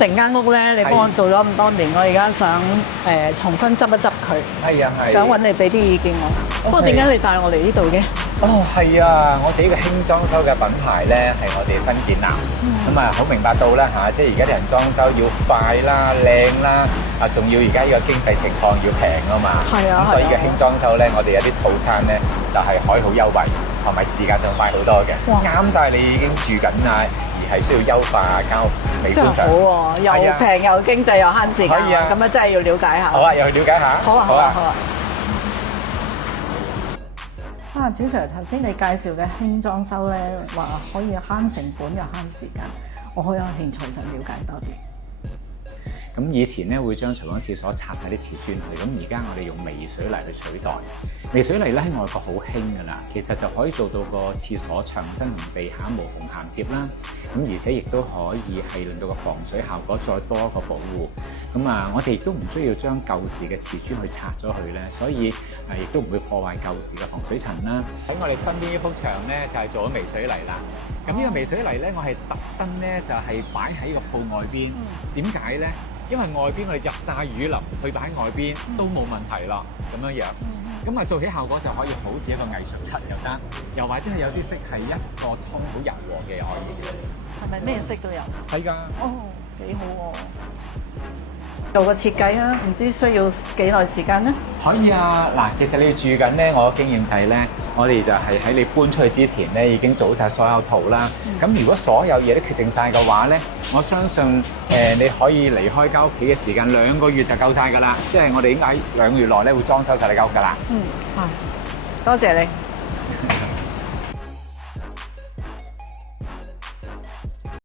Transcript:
成間屋咧，你幫我做咗咁多年，我而家想重新執一執佢。係啊係。想揾你俾啲意見我。不過點解你帶我嚟呢度嘅？哦，係啊！我哋呢個輕裝修嘅品牌咧，係我哋新建立，咁啊好明白到啦嚇，即係而家啲人裝修要快啦、靚啦，啊仲要而家呢個經濟情況要平啊嘛。係啊。咁所以嘅輕裝修咧，我哋有啲套餐咧就係海好優惠，同埋時間上快好多嘅。啱晒你已經住緊啊，而係需要優化交美觀上。真係好喎，又平又經濟又慳時間。可以啊。咁啊真係要了解下。好啊，又去了解下。好啊好啊好啊。子 Sir 頭先你介紹嘅輕裝修咧，話可以慳成本又慳時間，我好有興趣想了解多啲。咁以前咧會將廚房廁所拆晒啲瓷磚去，咁而家我哋用微水泥去取代。微水泥咧喺外國好興㗎啦，其實就可以做到個廁所牆身同地下無縫銜接啦。咁而且亦都可以係令到個防水效果再多一個保護。咁啊，我哋亦都唔需要將舊時嘅瓷磚去拆咗佢咧，所以亦都唔會破壞舊時嘅防水層啦。喺我哋身邊呢幅牆咧就係做咗微水泥啦。咁呢個微水泥咧，我係特登咧就係擺喺個鋪外邊。點解咧？因為外邊我哋日曬雨淋，佢擺喺外邊都冇問題啦，咁樣樣。咁啊做起效果就可以好似一個藝術漆又得，又或者係有啲色係一個通好柔和嘅又可以。係咪咩色都有？係㗎。哦，幾好喎！做個設計啊，唔知需要幾耐時間咧？可以啊，嗱，其實你住緊咧，我嘅經驗就係咧，我哋就係喺你搬出去之前咧，已經做晒所有圖啦。咁如果所有嘢都決定晒嘅話咧，我相信你可以離開間屋企嘅時間2個月就夠晒㗎啦。即係我哋應該喺2個月內咧會裝修晒你間屋㗎啦。係，多謝你。